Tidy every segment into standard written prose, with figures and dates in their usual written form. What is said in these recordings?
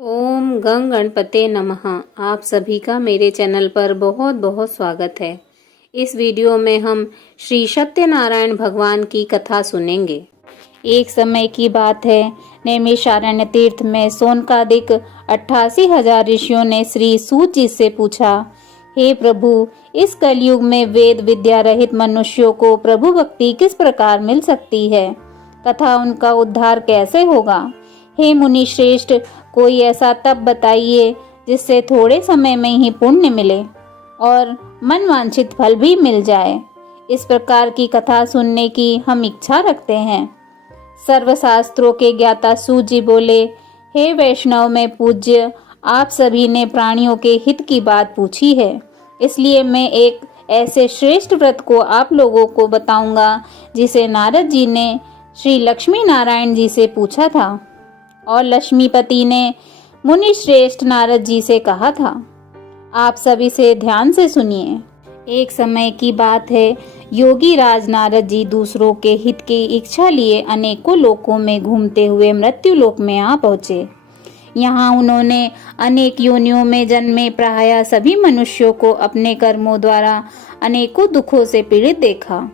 ओम गंग गणपते नमः। आप सभी का मेरे चैनल पर बहुत बहुत स्वागत है। इस वीडियो में हम श्री सत्यनारायण भगवान की कथा सुनेंगे। एक समय की बात है, नैमिषारण्य तीर्थ में सोनकादिक 88,000 ऋषियों ने श्री सूत जी से पूछा, हे प्रभु, इस कलयुग में वेद विद्या रहित मनुष्यों को प्रभु भक्ति किस प्रकार मिल सकती है तथा उनका उद्धार कैसे होगा। हे मुनि श्रेष्ठ, कोई ऐसा तप बताइए जिससे थोड़े समय में ही पुण्य मिले और मन वांछित फल भी मिल जाए। इस प्रकार की कथा सुनने की हम इच्छा रखते हैं। सर्वशास्त्रों के ज्ञाता सूत जी बोले, हे वैष्णव में पूज्य, आप सभी ने प्राणियों के हित की बात पूछी है, इसलिए मैं एक ऐसे श्रेष्ठ व्रत को आप लोगों को बताऊंगा जिसे नारद जी ने श्री लक्ष्मी नारायण जी से पूछा था और लक्ष्मीपति ने मुनि श्रेष्ठ नारद जी से कहा था। आप सभी से ध्यान से सुनिए। एक समय की बात है, योगी राज नारद जी दूसरों के हित की इच्छा लिए अनेकों लोकों में घूमते हुए मृत्यु लोक में आ पहुंचे। यहाँ उन्होंने अनेक योनियों में जन्मे प्रायः सभी मनुष्यों को अपने कर्मों द्वारा अनेकों दुखों से पीड़ित देखा।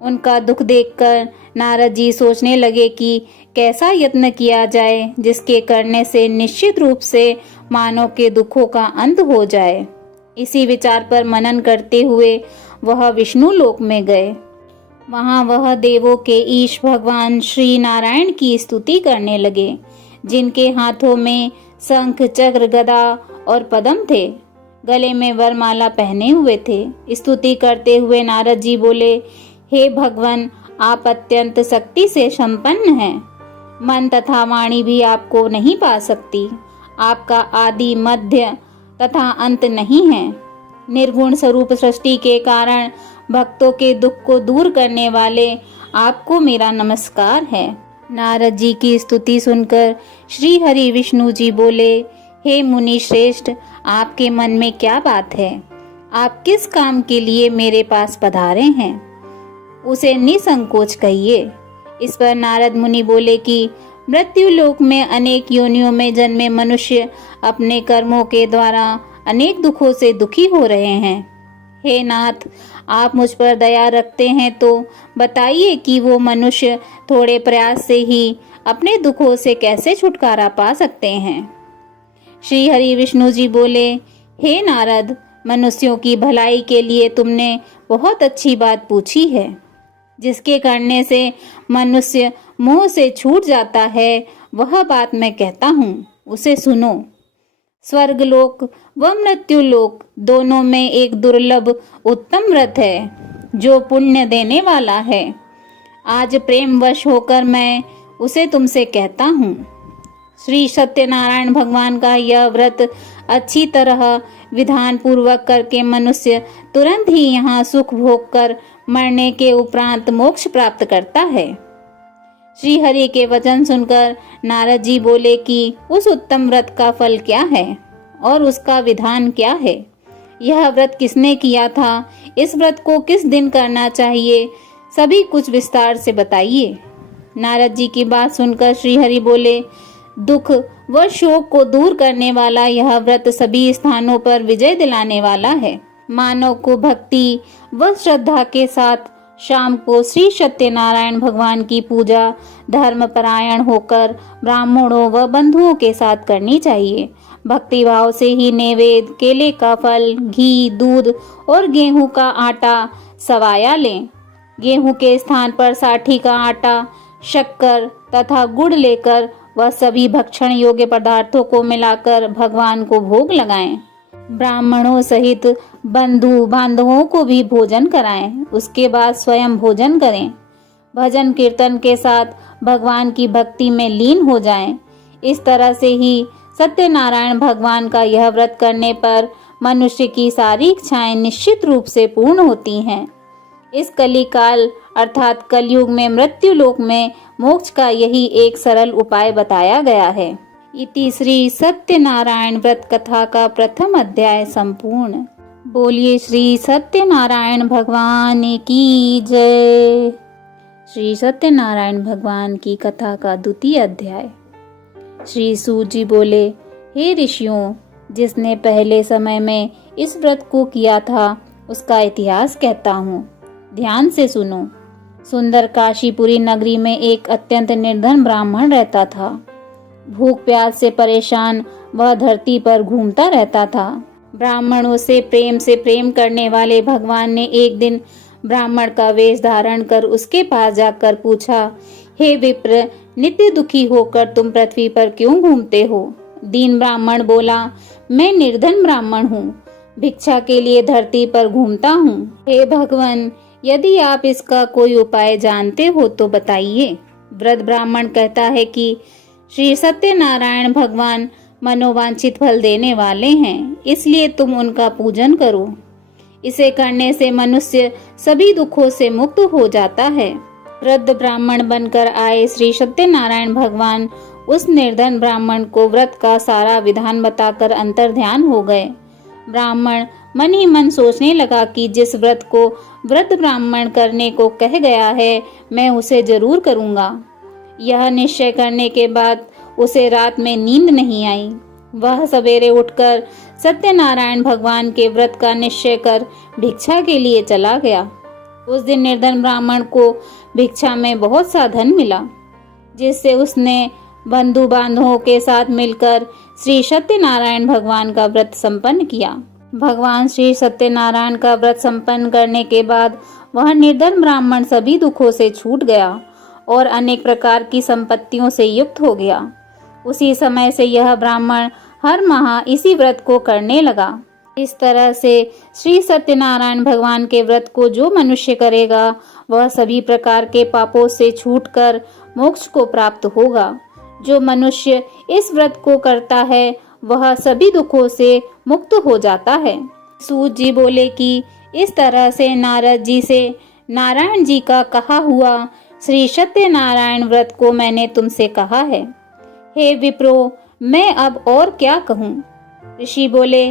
उनका दुख देखकर नारद जी सोचने लगे कि कैसा यत्न किया जाए जिसके करने से निश्चित रूप से मानव के दुखों का अंत हो जाए। इसी विचार पर मनन करते हुए वह विष्णु लोक में गए। वहां वह देवों के ईश भगवान श्री नारायण की स्तुति करने लगे, जिनके हाथों में शंख चक्र गदा और पद्म थे, गले में वरमाला पहने हुए थे। स्तुति करते हुए नारद जी बोले, हे भगवान, आप अत्यंत शक्ति से संपन्न हैं। मन तथा वाणी भी आपको नहीं पा सकती। आपका आदि मध्य तथा अंत नहीं है। निर्गुण स्वरूप सृष्टि के कारण भक्तों के दुख को दूर करने वाले आपको मेरा नमस्कार है। नारद जी की स्तुति सुनकर श्री हरि विष्णु जी बोले, हे मुनि श्रेष्ठ, आपके मन में क्या बात है? आप किस काम के लिए मेरे पास पधारे हैं, उसे निसंकोच कहिए। इस पर नारद मुनि बोले कि मृत्यु लोक में अनेक योनियों में जन्मे मनुष्य अपने कर्मों के द्वारा अनेक दुखों से दुखी हो रहे हैं। हे नाथ, आप मुझ पर दया रखते हैं तो बताइए कि वो मनुष्य थोड़े प्रयास से ही अपने दुखों से कैसे छुटकारा पा सकते हैं। श्री हरि विष्णु जी बोले, हे नारद, मनुष्यों की भलाई के लिए तुमने बहुत अच्छी बात पूछी है। जिसके करने से मनुष्य मोह से छूट जाता है, वह बात मैं कहता हूँ, उसे सुनो। स्वर्ग लोक व मृत्यु लोक दोनों में एक दुर्लभ उत्तम व्रत है जो पुण्य देने वाला है। आज प्रेम वश होकर मैं उसे तुमसे कहता हूँ। श्री सत्यनारायण भगवान का यह व्रत अच्छी तरह विधान पूर्वक करके मनुष्य तुरंत ही यहाँ सुख भोग कर मरने के उपरांत मोक्ष प्राप्त करता है। श्री हरि के वचन सुनकर नारद जी बोले कि उस उत्तम व्रत का फल क्या है और उसका विधान क्या है? यह व्रत किसने किया था? इस व्रत को किस दिन करना चाहिए? सभी कुछ विस्तार से बताइए। नारद जी की बात सुनकर श्री हरि बोले, दुख व शोक को दूर करने वाला यह व्रत सभी स्थानों पर विजय दिलाने वाला है। मानव को भक्ति व श्रद्धा के साथ शाम को श्री सत्यनारायण भगवान की पूजा धर्मपरायण होकर ब्राह्मणों व बंधुओं के साथ करनी चाहिए। भक्ति भाव से ही नैवेद्य, केले का फल, घी, दूध और गेहूं का आटा सवाया लें। गेहूं के स्थान पर साठी का आटा, शक्कर तथा गुड़ लेकर वह सभी भक्षण योग्य पदार्थों को मिलाकर भगवान को भोग लगाएं। ब्राह्मणों सहित बंधु बांधवों को भी भोजन कराएं। उसके बाद स्वयं भोजन करें। भजन कीर्तन के साथ भगवान की भक्ति में लीन हो जाएं। इस तरह से ही सत्यनारायण भगवान का यह व्रत करने पर मनुष्य की सारी इच्छाएं निश्चित रूप से पूर्ण होती हैं। इस कलिकाल अर्थात कलयुग में मृत्यु लोक में मोक्ष का यही एक सरल उपाय बताया गया है। इति श्री सत्यनारायण व्रत कथा का प्रथम अध्याय संपूर्ण। बोलिए श्री सत्यनारायण भगवान की जय। श्री सत्यनारायण भगवान की कथा का द्वितीय अध्याय। श्री सूत जी बोले, हे ऋषियों, जिसने पहले समय में इस व्रत को किया था उसका इतिहास कहता हूँ, ध्यान से सुनो। सुंदर काशीपुरी नगरी में एक अत्यंत निर्धन ब्राह्मण रहता था। भूख प्यास से परेशान वह धरती पर घूमता रहता था। ब्राह्मणों से प्रेम करने वाले भगवान ने एक दिन ब्राह्मण का वेश धारण कर उसके पास जाकर पूछा, हे विप्र, नित्य दुखी होकर तुम पृथ्वी पर क्यों घूमते हो? दीन ब्राह्मण बोला, मैं निर्धन ब्राह्मण हूँ, भिक्षा के लिए धरती पर घूमता हूँ। हे भगवान, यदि आप इसका कोई उपाय जानते हो तो बताइए। वृद्ध ब्राह्मण कहता है कि श्री सत्यनारायण भगवान मनोवांछित फल देने वाले हैं, इसलिए तुम उनका पूजन करो। इसे करने से मनुष्य सभी दुखों से मुक्त हो जाता है। वृद्ध ब्राह्मण बनकर आए श्री सत्यनारायण भगवान उस निर्धन ब्राह्मण को व्रत का सारा विधान बताकर अंतर्ध्यान हो गए। ब्राह्मण मन ही मन सोचने लगा कि जिस व्रत को वृद्ध ब्राह्मण करने को कह गया है, मैं उसे जरूर करूंगा। यह निश्चय करने के बाद उसे रात में नींद नहीं आई। वह सवेरे उठकर सत्यनारायण भगवान के व्रत का निश्चय कर भिक्षा के लिए चला गया। उस दिन निर्धन ब्राह्मण को भिक्षा में बहुत सा धन मिला, जिससे उसने बंधु बांधवों के साथ मिलकर श्री सत्यनारायण भगवान का व्रत संपन्न किया। भगवान श्री सत्यनारायण का व्रत संपन्न करने के बाद वह निर्धन ब्राह्मण सभी दुखों से छूट गया और अनेक प्रकार की संपत्तियों से युक्त हो गया। उसी समय से यह ब्राह्मण हर माह इसी व्रत को करने लगा। इस तरह से श्री सत्यनारायण भगवान के व्रत को जो मनुष्य करेगा वह सभी प्रकार के पापों से छूटकर मोक्ष को प्राप्त होगा। जो मनुष्य इस व्रत को करता है वह सभी दुखों से मुक्त हो जाता है। सूत जी बोले कि इस तरह से नारद जी से नारायण जी का कहा हुआ श्री सत्यनारायण व्रत को मैंने तुमसे कहा है। हे विप्रो, मैं अब और क्या कहूँ? ऋषि बोले,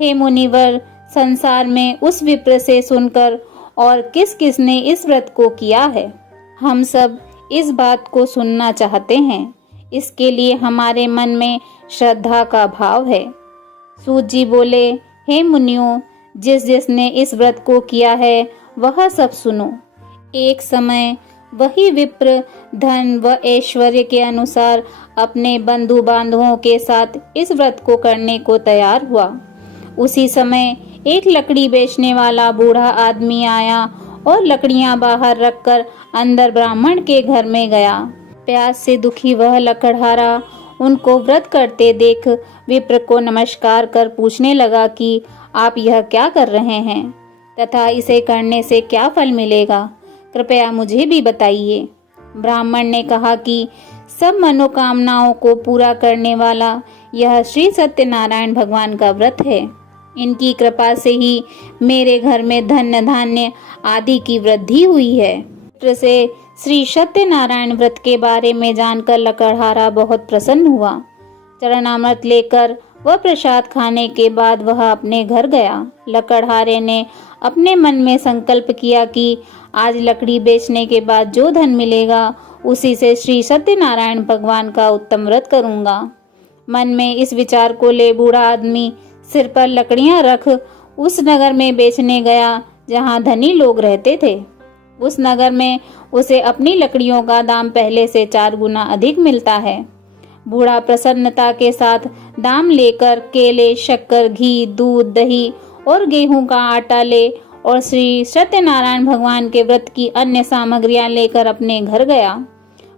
हे मुनिवर, संसार में उस विप्र से सुनकर और किस किस ने इस व्रत को किया है, हम सब इस बात को सुनना चाहते हैं। इसके लिए हमारे मन में श्रद्धा का भाव है। सूत जी बोले, हे मुनियों, जिस जिसने इस व्रत को किया है वह सब सुनो। एक समय वही विप्र धन व ऐश्वर्य के अनुसार अपने बंधु बांधवों के साथ इस व्रत को करने को तैयार हुआ। उसी समय एक लकड़ी बेचने वाला बूढ़ा आदमी आया और लकड़ियां बाहर रखकर अंदर ब्राह्मण के घर में गया। प्यास से दुखी वह लकड़हारा उनको व्रत करते देख विप्र को नमस्कार कर पूछने लगा कि आप यह क्या कर रहे हैं तथा इसे करने से क्या फल मिलेगा, कृपया मुझे भी बताइए। ब्राह्मण ने कहा कि सब मनोकामनाओं को पूरा करने वाला यह श्री सत्यनारायण भगवान का व्रत है। इनकी कृपा से ही मेरे घर में धन धान्य आदि की वृद्धि हुई है। विप्र से श्री सत्यनारायण व्रत के बारे में जानकर लकड़हारा बहुत प्रसन्न हुआ। चरणामृत लेकर वह प्रसाद खाने के बाद वह अपने घर गया। लकड़हारे ने अपने मन में संकल्प किया कि आज लकड़ी बेचने के बाद जो धन मिलेगा उसी से श्री सत्यनारायण भगवान का उत्तम व्रत करूंगा। मन में इस विचार को ले बूढ़ा आदमी सिर पर लकड़ियां रख उस नगर में बेचने गया जहां धनी लोग रहते थे। उस नगर में उसे अपनी लकड़ियों का दाम पहले से 4 गुना अधिक मिलता है। बूढ़ा प्रसन्नता के साथ दाम लेकर केले, शक्कर, घी, दूध, दही और गेहूं का आटा ले और श्री सत्यनारायण भगवान के व्रत की अन्य सामग्रियां लेकर अपने घर गया।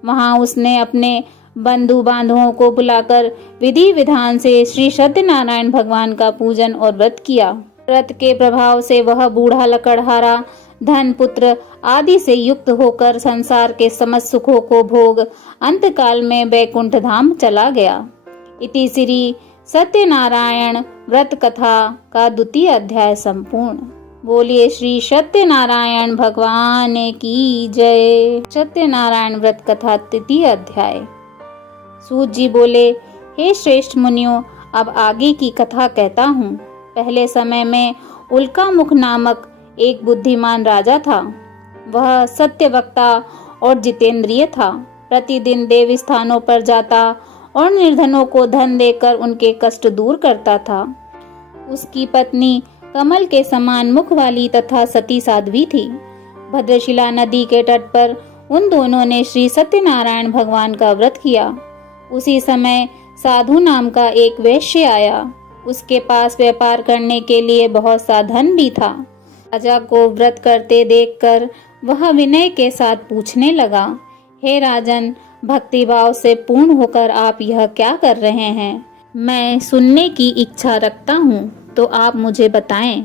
वहां उसने अपने बंधु बांधवों को बुलाकर विधि विधान से श्री सत्यनारायण भगवान का पूजन और व्रत किया। व्रत के प्रभाव से वह बूढ़ा लकड़हारा धन, पुत्र आदि से युक्त होकर संसार के समस्त सुखों को भोग अंतकाल में बैकुंठ धाम चला गया। इति श्री सत्यनारायण व्रत कथा का 2वां अध्याय संपूर्ण। बोलिए श्री सत्यनारायण भगवान की जय। सत्यनारायण व्रत कथा 3वां अध्याय। सूत जी बोले, हे श्रेष्ठ मुनियों, अब आगे की कथा कहता हूँ। पहले समय में उल्कामुख नामक एक बुद्धिमान राजा था। वह सत्यवक्ता और जितेंद्रिय था। प्रतिदिन देव स्थानों पर जाता और निर्धनों को धन देकर उनके कष्ट दूर करता था। उसकी पत्नी कमल के समान मुख वाली तथा सती साध्वी थी। भद्रशिला नदी के तट पर उन दोनों ने श्री सत्यनारायण भगवान का व्रत किया। उसी समय साधु नाम का एक वैश्य आया। उसके पास व्यापार करने के लिए बहुत सा धन भी था। राजा को व्रत करते देखकर वह विनय के साथ पूछने लगा, हे राजन, भक्तिभाव से पूर्ण होकर आप यह क्या कर रहे हैं? मैं सुनने की इच्छा रखता हूँ, तो आप मुझे बताएं।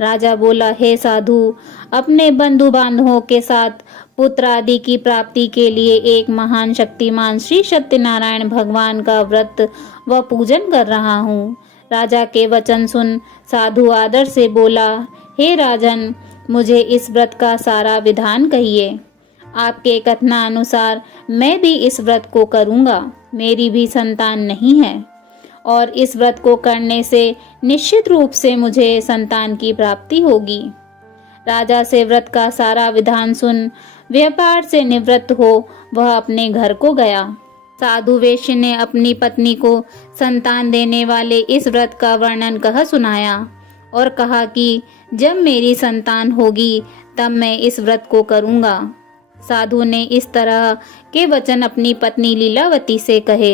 राजा बोला, हे साधु, अपने बंधु बांधवों के साथ पुत्र आदि की प्राप्ति के लिए एक महान शक्तिमान श्री सत्यनारायण भगवान का व्रत व पूजन कर रहा हूँ। राजा के वचन सुन साधु आदर से बोला, हे राजन, मुझे इस व्रत का सारा विधान कहिए। आपके कथनानुसार मैं भी इस व्रत को करूँगा। मेरी भी संतान नहीं है और इस व्रत को करने से निश्चित रूप से मुझे संतान की प्राप्ति होगी। राजा से व्रत का सारा विधान सुन व्यापार से निवृत्त हो वह अपने घर को गया। साधु वैश्य ने अपनी पत्नी को संतान देने वाले इस व्रत का वर्णन कह सुनाया और कहा कि जब मेरी संतान होगी तब मैं इस व्रत को करूँगा। साधु ने इस तरह के वचन अपनी पत्नी लीलावती से कहे।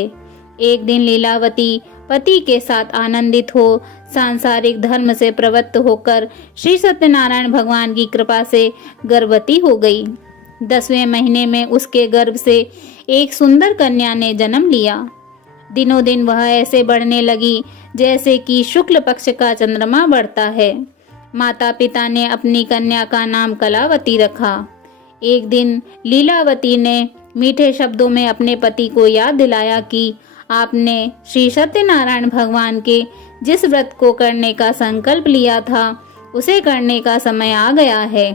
एक दिन लीलावती पति के साथ आनंदित हो सांसारिक धर्म से प्रवृत्त होकर श्री सत्यनारायण भगवान की कृपा से गर्भवती हो गई। 10वें महीने में उसके गर्भ से एक सुंदर कन्या ने जन्म लिया। दिनों दिन वह ऐसे बढ़ने लगी जैसे कि शुक्ल पक्ष का चंद्रमा बढ़ता है। माता पिता ने अपनी कन्या का नाम कलावती रखा। एक दिन लीलावती ने मीठे शब्दों में अपने पति को याद दिलाया कि आपने श्री सत्यनारायण भगवान के जिस व्रत को करने का संकल्प लिया था उसे करने का समय आ गया है।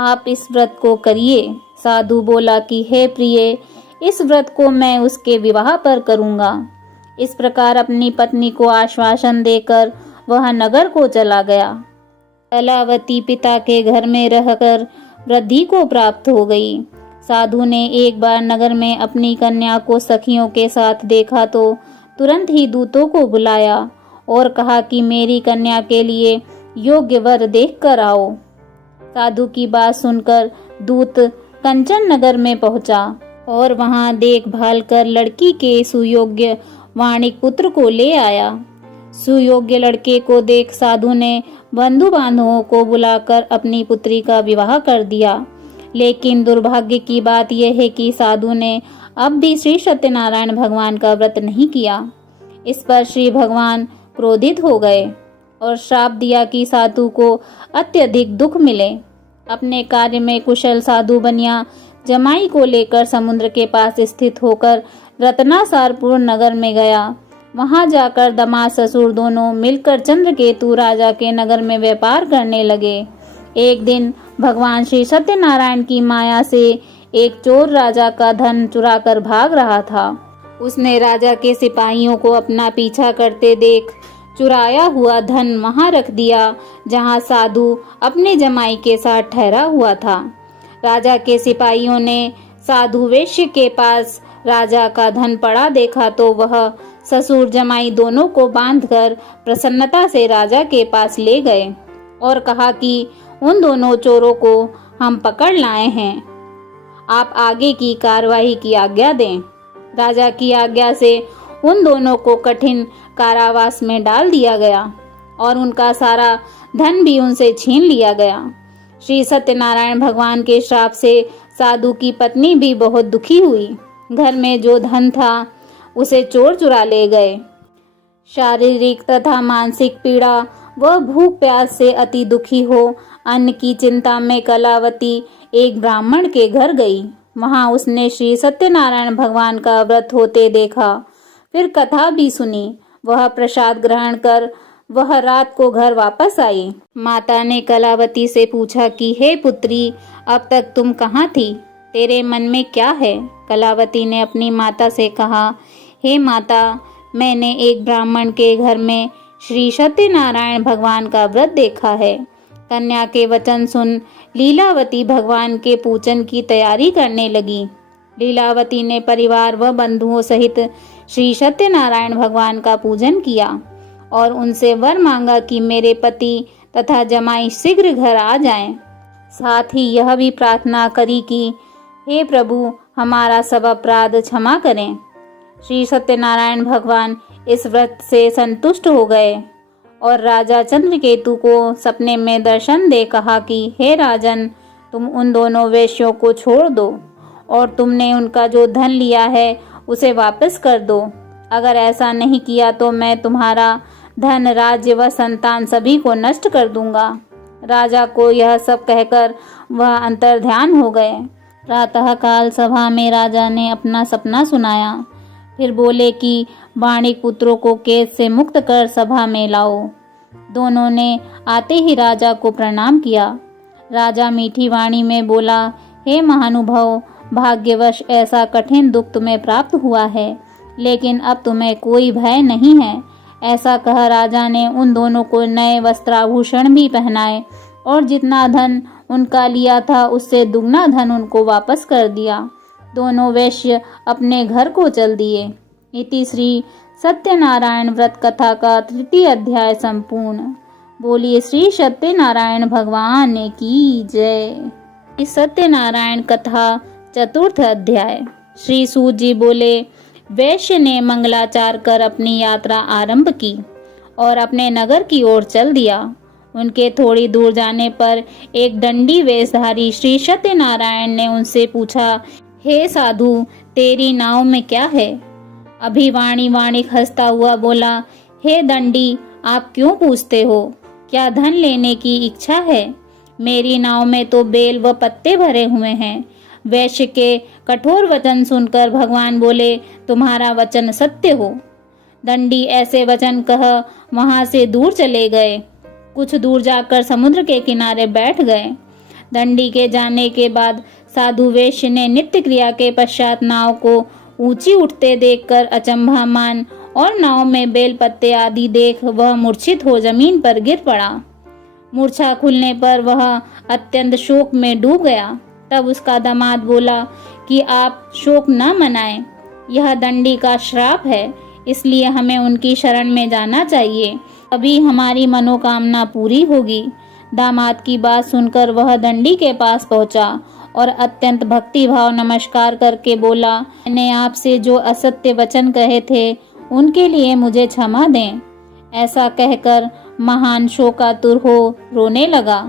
आप इस व्रत को करिए। साधु बोला कि हे प्रिय, इस व्रत को मैं उसके विवाह पर करूँगा। इस प्रकार अपनी पत्नी को आश्वासन देकर वह नगर को चला गया। कलावती पिता के घर में रहकर वृद्धि को प्राप्त हो गई। साधु ने एक बार नगर में अपनी कन्या को सखियों के साथ देखा तो तुरंत ही दूतों को बुलाया और कहा कि मेरी कन्या के लिए योग्य वर देख कर आओ। साधु की बात सुनकर दूत कंचन नगर में पहुंचा और वहां देखभाल कर लड़की के सुयोग्य वाणिक पुत्र को ले आया। सुयोग्य लड़के को देख साधु ने बंधु बांधवों को बुलाकर अपनी पुत्री का विवाह कर दिया। लेकिन दुर्भाग्य की बात यह है कि साधु ने अब भी श्री सत्यनारायण भगवान का व्रत नहीं किया। इस पर श्री भगवान क्रोधित हो गए और श्राप दिया कि साधु को अत्यधिक दुख मिले। अपने कार्य में कुशल साधु बनिया जमाई को लेकर समुद्र के पास स्थित होकर रत्नासारपुर नगर में गया। वहां जाकर दामाद ससुर दोनों मिलकर चंद्रकेतु राजा के नगर में व्यापार करने लगे। एक दिन भगवान श्री सत्यनारायण की माया से एक चोर राजा का धन चुराकर भाग रहा था। उसने राजा के सिपाहियों को अपना पीछा करते देख चुराया हुआ धन वहां रख दिया जहां साधु अपने जमाई के साथ ठहरा हुआ था। राजा के सिपाहियों ने साधु वैश्य के पास राजा का धन पड़ा देखा तो वह ससुर जमाई दोनों को बांधकर प्रसन्नता से राजा के पास ले गए और कहा कि उन दोनों चोरों को हम पकड़ लाए हैं, आप आगे की कार्रवाई की आज्ञा दें। राजा की आज्ञा से उन दोनों को कठिन कारावास में डाल दिया गया और उनका सारा धन भी उनसे छीन लिया गया। श्री सत्यनारायण भगवान के श्राप से साधु की पत्नी भी बहुत दुखी हुई। घर में जो धन था उसे चोर चुरा ले गए। शारीरिक तथा मानसिक पीड़ा व भूख प्यास से अति दुखी हो अन्न की चिंता में कलावती एक ब्राह्मण के घर गई। वहां उसने श्री सत्यनारायण भगवान का व्रत होते देखा। फिर कथा भी सुनी। वह प्रसाद ग्रहण कर वह रात को घर वापस आई। माता ने कलावती से पूछा कि हे पुत्री, अब तक तुम कहाँ थी? तेरे मन में क्या है? कलावती ने अपनी माता से कहा, हे माता, मैंने एक ब्राह्मण के घर में श्री सत्यनारायण भगवान का व्रत देखा है। कन्या के वचन सुन लीलावती भगवान के पूजन की तैयारी करने लगी। लीलावती ने परिवार व बंधुओं सहित श्री सत्यनारायण भगवान का पूजन किया और उनसे वर मांगा कि मेरे पति तथा जमाई शीघ्र घर आ जाएं। साथ ही यह भी प्रार्थना करी कि हे प्रभु, हमारा सब अपराध क्षमा करें। श्री सत्यनारायण भगवान इस व्रत से संतुष्ट हो गए और राजा चंद्रकेतु को सपने में दर्शन दे कहा कि हे राजन, तुम उन दोनों वेश्यों को छोड़ दो और तुमने उनका जो धन लिया है उसे वापस कर दो। अगर ऐसा नहीं किया तो मैं तुम्हारा धन, राज्य व संतान सभी को नष्ट कर दूंगा। राजा को यह सब कहकर वह अंतर्ध्यान हो गए। प्रातः काल सभा में राजा ने अपना सपना सुनाया। फिर बोले कि वाणिक पुत्रों को कैद से मुक्त कर सभा में लाओ। दोनों ने आते ही राजा को प्रणाम किया। राजा मीठी वाणी में बोला, हे महानुभाव, भाग्यवश ऐसा कठिन दुख तुम्हें प्राप्त हुआ है, लेकिन अब तुम्हें कोई भय नहीं है। ऐसा कह राजा ने उन दोनों को नए वस्त्राभूषण भी पहनाए और जितना धन उनका लिया था उससे दुगना धन उनको वापस कर दिया। दोनों वैश्य अपने घर को चल दिए। इति श्री सत्यनारायण व्रत कथा का 3य अध्याय संपूर्ण। बोलिए श्री सत्यनारायण भगवान की जय। इस सत्यनारायण कथा 4th अध्याय। श्री सूत जी बोले, वैश्य ने मंगलाचार कर अपनी यात्रा आरंभ की और अपने नगर की ओर चल दिया। उनके थोड़ी दूर जाने पर एक दंडी वेशधारी श्री सत्यनारायण ने उनसे पूछा, हे साधु, तेरी नाव में क्या है? अभिवाणी वाणिक हंसता हुआ बोला, हे दंडी, आप क्यों पूछते हो? क्या धन लेने की इच्छा है? मेरी नाव में तो बेल व पत्ते भरे हुए हैं। वैश्य के कठोर वचन सुनकर भगवान बोले, तुम्हारा वचन सत्य हो। दंडी ऐसे वचन कह वहां से दूर चले गए। कुछ दूर जाकर समुद्र के किनारे बैठ गए। दंडी के जाने के बाद साधु वैश्य ने नित्य क्रिया के पश्चात नाव को ऊंची उठते देखकर अचंभा मान और नाव में बेल पत्ते आदि देख वह मूर्छित हो जमीन पर गिर पड़ा। मूर्छा खुलने पर वह अत्यंत शोक में डूब गया। तब उसका दामाद बोला कि आप शोक न मनाएं, यह दंडी का श्राप है, इसलिए हमें उनकी शरण में जाना चाहिए, अभी हमारी मनोकामना पूरी होगी। दामाद की बात सुनकर वह दंडी के पास पहुंचा और अत्यंत भक्ति भाव नमस्कार करके बोला, मैंने आपसे जो असत्य वचन कहे थे उनके लिए मुझे क्षमा दें। ऐसा कहकर महान शोकातुर हो रोने लगा।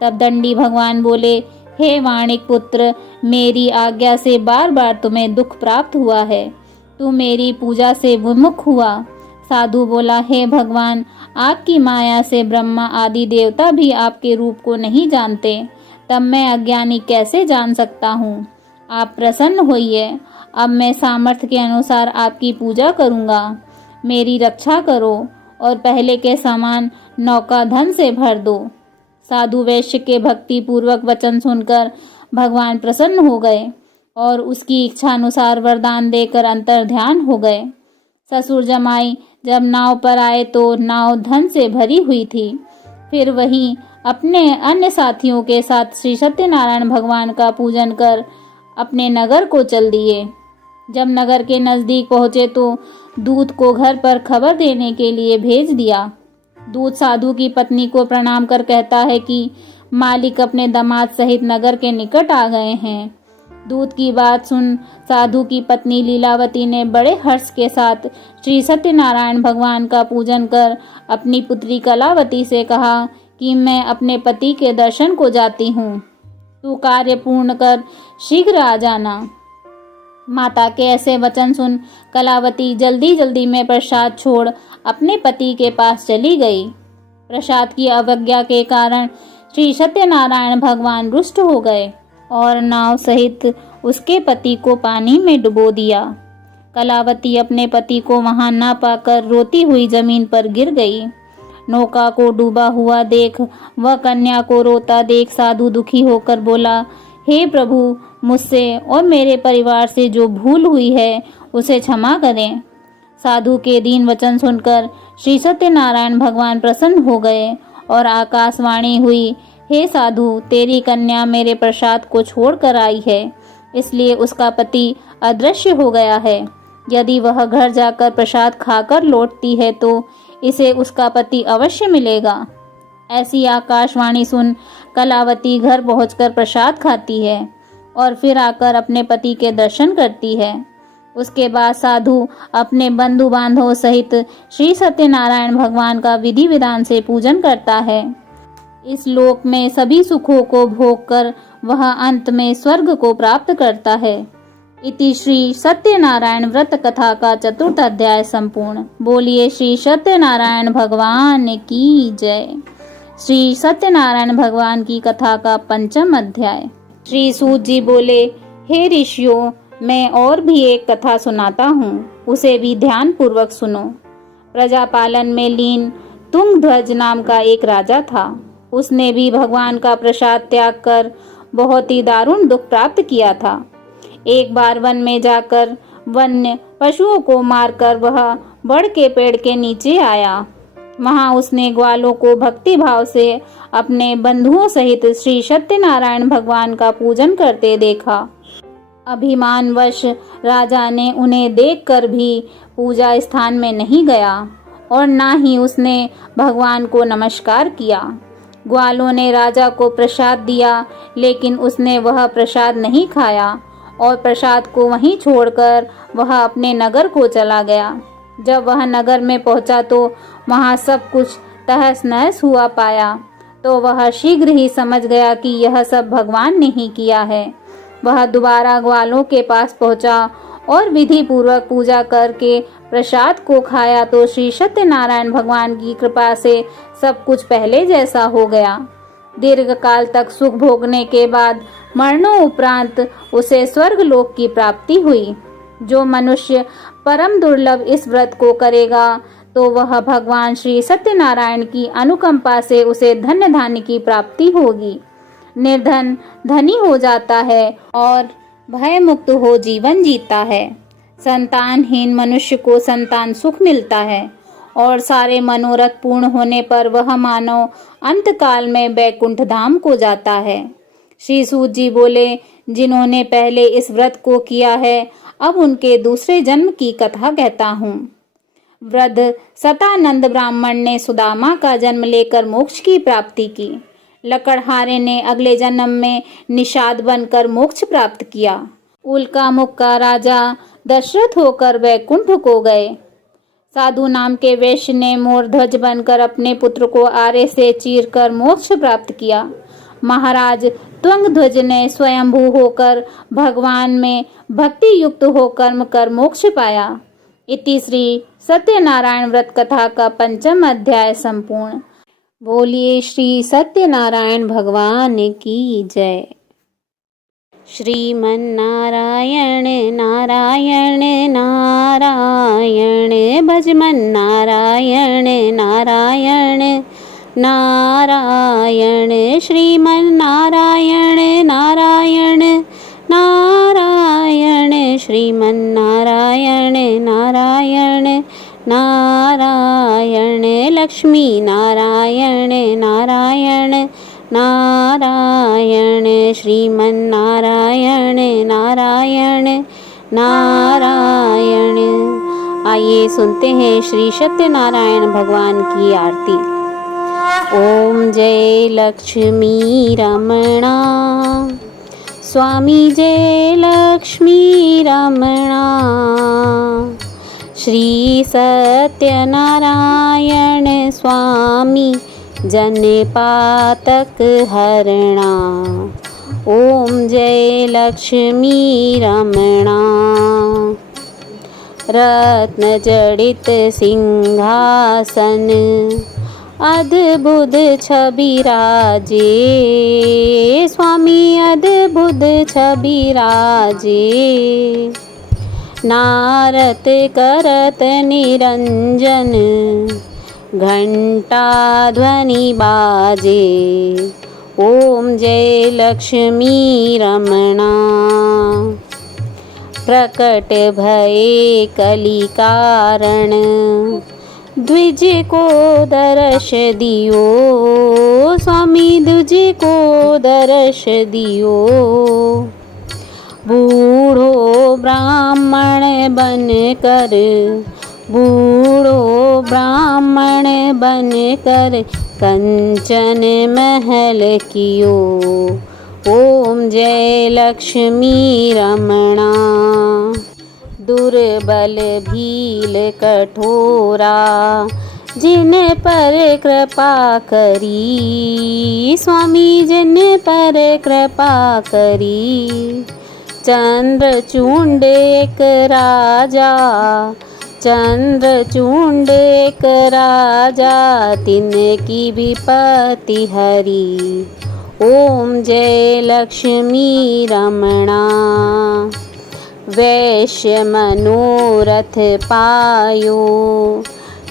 तब दंडी भगवान बोले, हे वाणिक पुत्र, मेरी आज्ञा से बार बार तुम्हें दुख प्राप्त हुआ है। तू मेरी पूजा से विमुख हुआ। साधु बोला, हे भगवान, आपकी माया से ब्रह्मा आदि देवता भी आपके रूप को नहीं जानते, तब मैं अज्ञानी कैसे जान सकता हूँ? आप प्रसन्न होइए। अब मैं सामर्थ्य के अनुसार आपकी पूजा करूँगा। मेरी रक्षा करो और पहले के समान नौका धन से भर दो। साधु वैश्य के भक्ति पूर्वक वचन सुनकर भगवान प्रसन्न हो गए और उसकी इच्छा अनुसार वरदान देकर अंतर्ध्यान हो गए। ससुर जमाई जब नाव पर आए तो नाव धन से भरी हुई थी। फिर वही अपने अन्य साथियों के साथ श्री सत्यनारायण भगवान का पूजन कर अपने नगर को चल दिए। जब नगर के नजदीक पहुंचे तो दूत को घर पर खबर देने के लिए भेज दिया। दूत साधु की पत्नी को प्रणाम कर कहता है कि मालिक अपने दामाद सहित नगर के निकट आ गए हैं। दूत की बात सुन साधु की पत्नी लीलावती ने बड़े हर्ष के साथ श्री सत्यनारायण भगवान का पूजन कर अपनी पुत्री कलावती से कहा कि मैं अपने पति के दर्शन को जाती हूँ, तू कार्य पूर्ण कर शीघ्र आ जाना। माता के ऐसे वचन सुन कलावती जल्दी जल्दी में प्रसाद छोड़ अपने पति के पास चली गई। प्रसाद की अवज्ञा के कारण श्री सत्यनारायण भगवान रुष्ट हो गए और नाव सहित उसके पति को पानी में डुबो दिया। कलावती अपने पति को वहां न पाकर रोती हुई जमीन पर गिर गई। नौका को डूबा हुआ देख वह कन्या को रोता देख साधु दुखी होकर बोला, हे प्रभु, मुझसे और मेरे परिवार से जो भूल हुई है उसे क्षमा करें। साधु के दीन वचन सुनकर श्री सत्यनारायण भगवान प्रसन्न हो गए और आकाशवाणी हुई, हे साधु, तेरी कन्या मेरे प्रसाद को छोड़ कर आई है, इसलिए उसका पति अदृश्य हो गया है। यदि वह घर जाकर प्रसाद खाकर लौटती है तो इसे उसका पति अवश्य मिलेगा। ऐसी आकाशवाणी सुन कलावती घर पहुंचकर प्रसाद खाती है और फिर आकर अपने पति के दर्शन करती है। उसके बाद साधु अपने बंधु बांधवों सहित श्री सत्यनारायण भगवान का विधि विधान से पूजन करता है। इस लोक में सभी सुखों को भोग कर वह अंत में स्वर्ग को प्राप्त करता है। इति श्री सत्यनारायण व्रत कथा का चतुर्थ अध्याय संपूर्ण। बोलिए श्री सत्यनारायण भगवान की जय। श्री सत्यनारायण भगवान की कथा का पंचम अध्याय। श्री सूत जी बोले, हे ऋषियों, मैं और भी एक कथा सुनाता हूँ, उसे भी ध्यान पूर्वक सुनो। प्रजापालन में लीन तुंगध्वज नाम का एक राजा था। उसने भी भगवान का प्रसाद त्याग कर बहुत ही दारुण दुख प्राप्त किया था। एक बार वन में जाकर वन्य पशुओं को मारकर वह बड़ के पेड़ के नीचे आया। वहां उसने ग्वालों को भक्ति भाव से अपने बंधुओं सहित श्री सत्यनारायण भगवान का पूजन करते देखा। अभिमानवश राजा ने उन्हें देखकर भी पूजा स्थान में नहीं गया और ना ही उसने भगवान को नमस्कार किया। ग्वालों ने राजा को प्रसाद दिया, लेकिन उसने वह प्रसाद नहीं खाया और प्रसाद को वहीं छोड़कर वह अपने नगर को चला गया। जब वह नगर में पहुंचा तो वहां सब कुछ तहस नहस हुआ पाया, तो वह शीघ्र ही समझ गया कि यह सब भगवान ने ही किया है। वह दोबारा ग्वालों के पास पहुंचा और विधि पूर्वक पूजा करके प्रसाद को खाया तो श्री सत्यनारायण भगवान की कृपा से सब कुछ पहले जैसा हो गया। दीर्घ काल तक सुख भोगने के बाद मरणोपरांत उसे स्वर्ग लोक की प्राप्ति हुई। जो मनुष्य परम दुर्लभ इस व्रत को करेगा तो वह भगवान श्री सत्यनारायण की अनुकंपा से उसे धन्य धान्य की प्राप्ति होगी। निर्धन धनी हो जाता है और भय मुक्त हो जीवन जीता है। संतानहीन मनुष्य को संतान सुख मिलता है और सारे मनोरथ पूर्ण होने पर वह मानव अंतकाल में वैकुंठ धाम को जाता है। श्री सूत जी बोले, जिन्होंने पहले इस व्रत को किया है, अब उनके दूसरे जन्म की कथा कहता हूँ। वृद्ध सतानंद ब्राह्मण ने सुदामा का जन्म लेकर मोक्ष की प्राप्ति की। लकड़हारे ने अगले जन्म में निषाद बनकर मोक्ष प्राप्त किया। उल्कामुख का राजा दशरथ होकर वैकुंठ को गए। साधु नाम के वैश्य ने मोरध्वज बनकर अपने पुत्र को आरे से चीरकर मोक्ष प्राप्त किया। महाराज तुंगध्वज ने स्वयंभू होकर भगवान में भक्ति युक्त हो कर्म कर मोक्ष पाया। इति श्री सत्यनारायण व्रत कथा का पंचम अध्याय संपूर्ण। बोलिए श्री सत्यनारायण भगवान की जय। श्रीमन्नारायण नारायण नारायण भजमन नारायण नारायण नारायण श्रीमन्नारायण नारायण नारायण श्रीमन्नारायण नारायण नारायण लक्ष्मी नारायण नारायण नारायण श्रीमन्नारायण नारायण नारायण। आइए सुनते हैं श्री सत्यनारायण भगवान की आरती। ओम जय लक्ष्मी रमणा, स्वामी जय लक्ष्मी रमणा, श्री सत्यनारायण स्वामी जनपातक हरणा। ओम जय लक्ष्मी रमणा, रत्न जड़ित सिंहासन अद्भुत छवि राजे, स्वामी अद्भुत छवि राजे। नारत करत निरंजन घंटा ध्वनि बाजे। ओम जय लक्ष्मी रमणा, प्रकट भये कली कारण द्विज को दर्श दियो, स्वामी द्विज को दर्श दियो। बूढ़ो ब्राह्मण बन कर, बूढ़ो ब्राह्मण बन कर कंचन महल कियो। ओम जय लक्ष्मी रमणा। दुर्बल भील कठोरा जिन पर कृपा करी, स्वामी जिन पर कृपा करी। चंद्रचूंड एक राजा, चंद्रचूंड एक राजा तिनकी विपत्ति हरी। ओम जय लक्ष्मी रमणा। वैश्य मनोरथ पायो,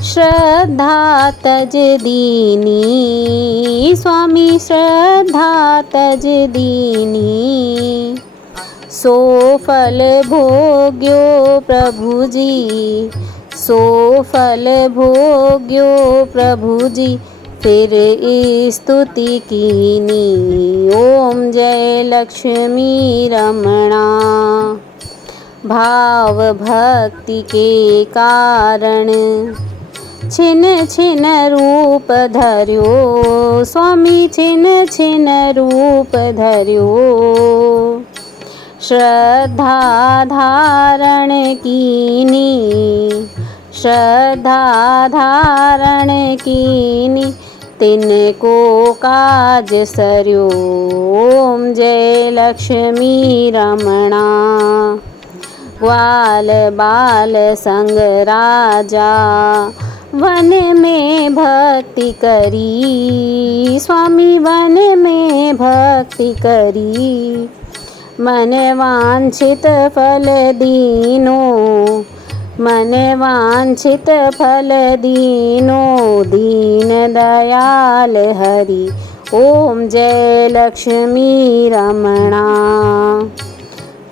श्रद्धा तज दीनी, स्वामी श्रद्धा तज दीनी। सो फल भोग्यो प्रभु जी, सो फल भोग्यो प्रभु जी फिर स्तुति कीनी। ओम जय लक्ष्मी रमणा। भाव भक्ति के कारण छिन छिन रूप धर्यो, स्वामी छिन छिन रूप धर्यो। श्रद्धा धारण कीनी, श्रद्धा धारण कीनी तिनको काज सर्यो। ओम जय लक्ष्मी रमणा। ग्वाल बाल संग राजा वन में भक्ति करी, स्वामी वन में भक्ति करी। मन वांछित फल दीनो, मन वांछित फल दीनो दीन दयाल हरि। ओम जय लक्ष्मी रमणा।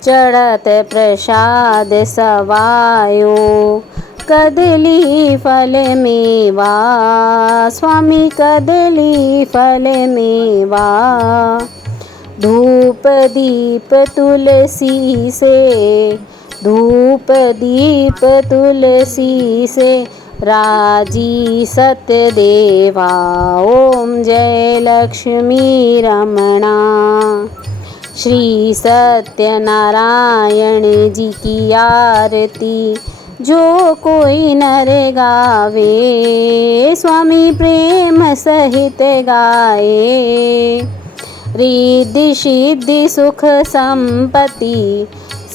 चढ़त प्रसाद सवायो कदली फल मेवा, स्वामी कदली फल मेवा। धूप दीप तुलसी से, धूप दीप तुलसी से राजी सतदेवा। ओम जय लक्ष्मी रमणा। श्री सत्यनारायण जी की आरती जो कोई नर गावे, स्वामी प्रेम सहित गाए। रिद्धि सिद्धि सुख संपत्ति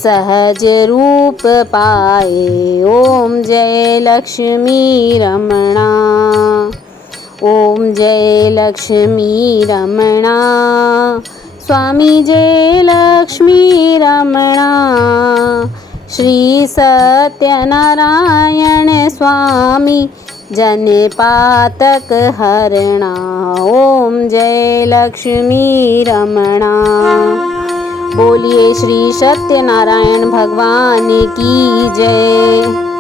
सहज रूप पाए। ओम जय लक्ष्मी रमणा। ओम जय लक्ष्मी रमणा। स्वामी जय लक्ष्मी रमणा। श्री सत्यनारायण स्वामी जन पातक हरणा। ओम जय लक्ष्मी रमणा। बोलिए श्री सत्यनारायण भगवान की जय।